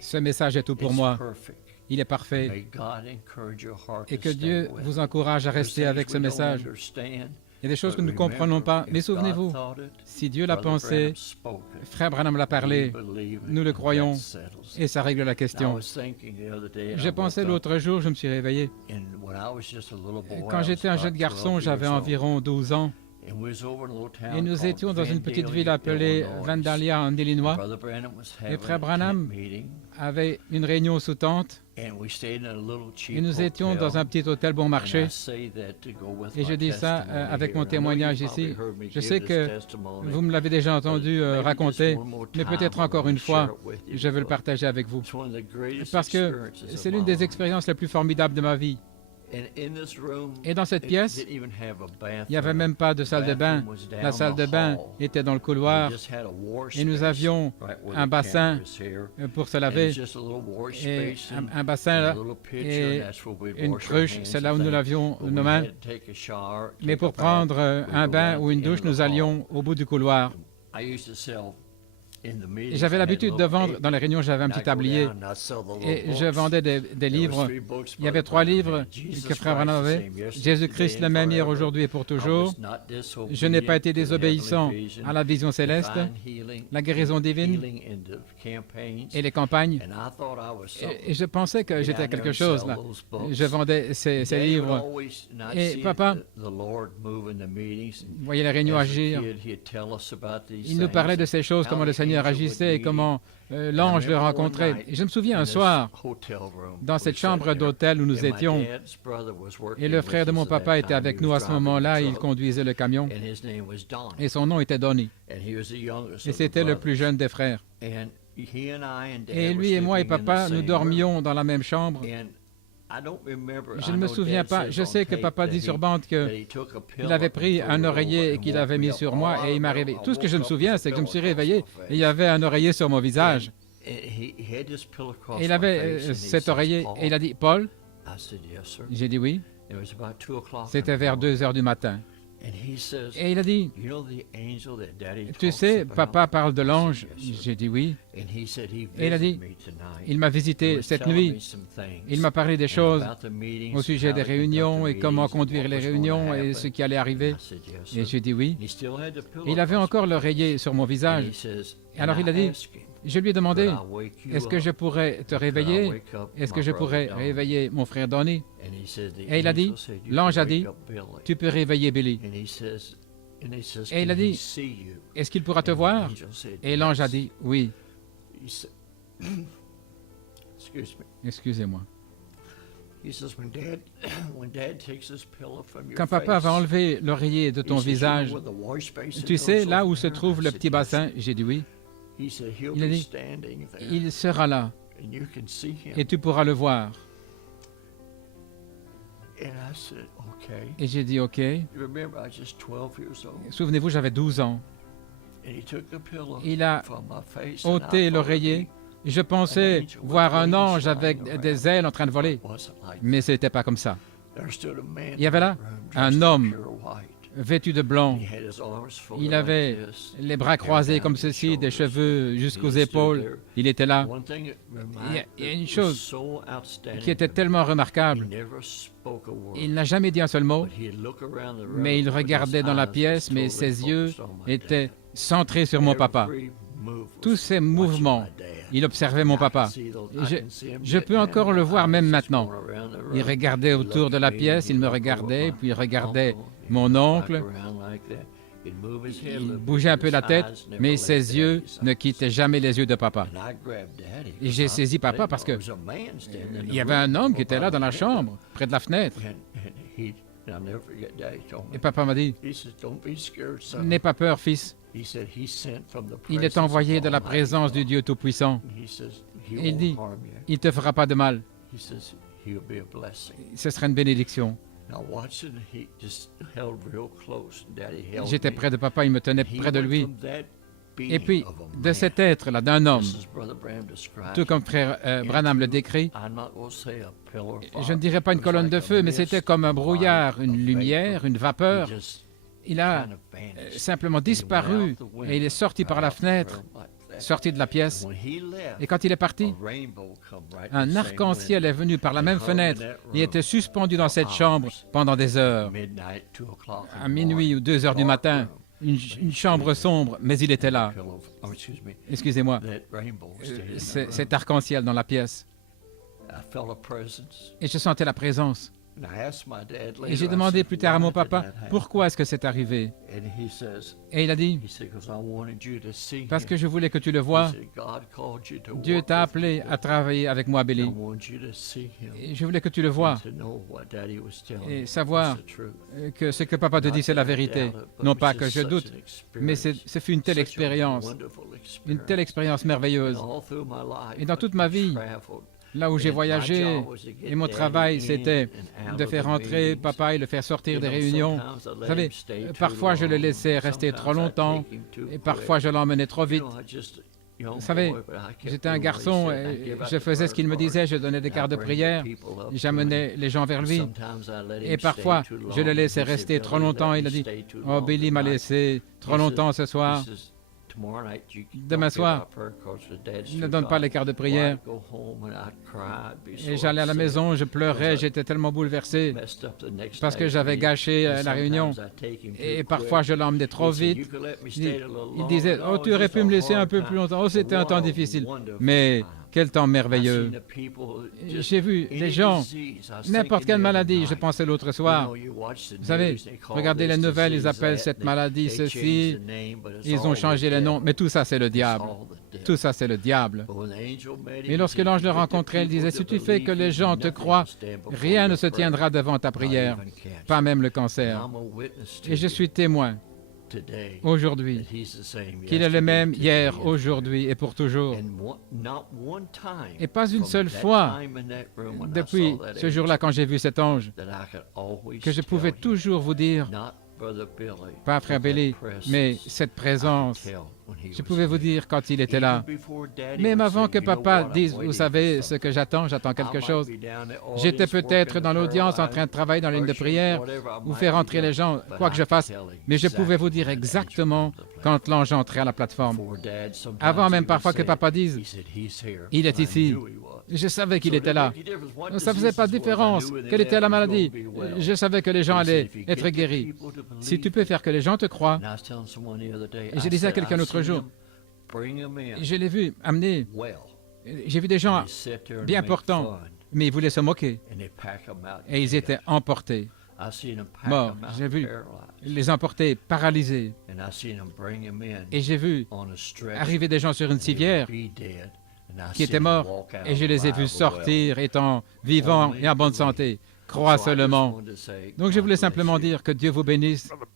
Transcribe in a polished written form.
Ce message est tout pour moi. Il est parfait. Et que Dieu vous encourage à rester avec ce message. Il y a des choses que nous ne comprenons pas, mais souvenez-vous, si Dieu l'a pensé, Frère Branham l'a parlé, nous le croyons, et ça règle la question. J'ai pensé l'autre jour, je me suis réveillé. Quand j'étais un jeune garçon, j'avais environ 12 ans, et nous étions dans une petite ville appelée Vandalia, en Illinois, et Frère Branham avait une réunion sous tente, et nous étions dans un petit hôtel bon marché. Et je dis ça avec mon témoignage ici. Je sais que vous me l'avez déjà entendu raconter, mais peut-être encore une fois, je veux le partager avec vous. Parce que c'est l'une des expériences les plus formidables de ma vie. Et dans cette pièce, il n'y avait même pas de salle de bain. La salle de bain était dans le couloir et nous avions un bassin pour se laver, et un bassin là, et une cruche, c'est là où nous lavions nos mains. Mais pour prendre un bain ou une douche, nous allions au bout du couloir. J'avais l'habitude de vendre, dans les réunions, j'avais un petit tablier et je vendais des livres. Il y avait 3 livres que Frère Branham avait. Jésus-Christ le même hier, aujourd'hui et pour toujours. Je n'ai pas été désobéissant à la vision céleste, la guérison divine et les campagnes. Et je pensais que j'étais quelque chose là. Je vendais ces livres. Et papa, voyez les réunions agir. Il nous parlait de ces choses, comment le Seigneur agissait et comment l'ange le rencontrait. Et je me souviens un soir, dans cette chambre d'hôtel où nous étions, et le frère de mon papa était avec nous à ce moment-là, il conduisait le camion, et son nom était Donnie. Et c'était le plus jeune des frères. Et lui et moi et papa, nous dormions dans la même chambre. Je ne me souviens pas. Je sais que papa dit sur bande qu'il avait pris un oreiller et qu'il avait mis sur moi et il m'a réveillé. Tout ce que je me souviens, c'est que je me suis réveillé et il y avait un oreiller sur mon visage. Et il avait cet oreiller et il a dit « Paul ?» J'ai dit « Oui ». C'était vers 2 heures du matin. Et il a dit « Tu sais, papa parle de l'ange ?» J'ai dit « Oui ». Et il a dit « Il m'a visité cette nuit. Il m'a parlé des choses au sujet des réunions et comment conduire les réunions et ce qui allait arriver. » Et j'ai dit « Oui ». Et il avait encore l'oreiller sur mon visage. Alors il a dit, je lui ai demandé, est-ce que je pourrais te réveiller? Est-ce que je pourrais réveiller mon frère Donnie? Et il a dit, l'ange a dit, tu peux réveiller Billy. Et il a dit, est-ce qu'il pourra te voir? Et l'ange a dit, oui. Excusez-moi. Quand papa va enlever l'oreiller de ton visage, tu sais là où se trouve le petit bassin? J'ai dit oui. Il a dit, il sera là et tu pourras le voir. Et j'ai dit ok. Souvenez-vous, j'avais 12 ans. Il a ôté l'oreiller. Je pensais voir un ange avec des ailes en train de voler, mais ce n'était pas comme ça. Il y avait là un homme vêtu de blanc. Il avait les bras croisés comme ceci, des cheveux jusqu'aux épaules. Il était là. Il y a une chose qui était tellement remarquable. Il n'a jamais dit un seul mot, mais il regardait dans la pièce, mais ses yeux étaient centrés sur mon papa. Tous ces mouvements, il observait mon papa. Je peux encore le voir même maintenant. Il regardait autour de la pièce, il me regardait, puis il regardait mon oncle. Il bougeait un peu la tête, mais ses yeux ne quittaient jamais les yeux de papa. Et j'ai saisi papa parce que il y avait un homme qui était là dans la chambre, près de la fenêtre. Et papa m'a dit, « N'aie pas peur, fils. Il est envoyé de la présence du Dieu Tout-Puissant. » Il dit, « Il ne te fera pas de mal. Ce sera une bénédiction. » J'étais près de papa, il me tenait près de lui. Et puis, de cet être-là, d'un homme, tout comme frère Branham le décrit, je ne dirais pas une colonne de feu, mais c'était comme un brouillard, une lumière, une vapeur. Il a simplement disparu et il est sorti par la fenêtre sorti de la pièce. Et quand il est parti, un arc-en-ciel est venu par la même fenêtre et était suspendu dans cette chambre pendant des heures. À minuit ou 2 heures du matin, une chambre sombre, mais il était là. Excusez-moi, cet arc-en-ciel dans la pièce. Et je sentais la présence. Et j'ai demandé plus tard à mon papa, pourquoi est-ce que c'est arrivé? Et il a dit, parce que je voulais que tu le vois. Dieu t'a appelé à travailler avec moi, Billy. Et je voulais que tu le vois et savoir que ce que papa te dit, c'est la vérité. Non pas que je doute, mais ce fut une telle expérience merveilleuse. Et dans toute ma vie, là où j'ai voyagé, et mon travail, c'était de faire entrer papa et le faire sortir des réunions. Vous savez, parfois je le laissais rester trop longtemps, et parfois je l'emmenais trop vite. Vous savez, j'étais un garçon, et je faisais ce qu'il me disait, je donnais des quarts de prière, j'amenais les gens vers lui. Et parfois, je le laissais rester trop longtemps, il a dit, « Oh, Billy m'a laissé trop longtemps ce soir. » Demain soir, ne donne pas les quarts de prière. Et j'allais à la maison, je pleurais, j'étais tellement bouleversé parce que j'avais gâché la réunion. Et parfois, je l'emmenais trop vite. Il disait, « Oh, tu aurais pu me laisser un peu plus longtemps. Oh, c'était un temps difficile. » Mais quel temps merveilleux. J'ai vu des gens, n'importe quelle maladie, je pensais l'autre soir. Vous savez, regardez les nouvelles, ils appellent cette maladie ceci, ils ont changé le nom, mais tout ça c'est le diable. Tout ça c'est le diable. Et lorsque l'ange le rencontrait, il disait, si tu fais que les gens te croient, rien ne se tiendra devant ta prière, pas même le cancer. Et je suis témoin aujourd'hui, qu'il est le même hier, aujourd'hui et pour toujours. Et pas une seule fois, depuis ce jour-là, quand j'ai vu cet ange, que je pouvais toujours vous dire, pas frère Billy, mais cette présence, je pouvais vous dire quand il était là. Même avant que papa dise, vous savez ce que j'attends quelque chose. J'étais peut-être dans l'audience en train de travailler dans la ligne de prière ou faire entrer les gens, quoi que je fasse, mais je pouvais vous dire exactement quand l'ange entrait à la plateforme. Avant même parfois que papa dise, il est ici. Je savais qu'il était là. Ça ne faisait pas de différence. Quelle était la maladie? Je savais que les gens allaient être guéris. Si tu peux faire que les gens te croient. Et je disais à quelqu'un l'autre jour, je l'ai vu amener. J'ai vu des gens bien portants, mais ils voulaient se moquer. Et ils étaient emportés, morts. J'ai vu les emporter, paralysés. Et j'ai vu arriver des gens sur une civière qui étaient morts, et je les ai vus sortir étant vivants et en bonne santé. Crois seulement. Donc je voulais simplement dire que Dieu vous bénisse.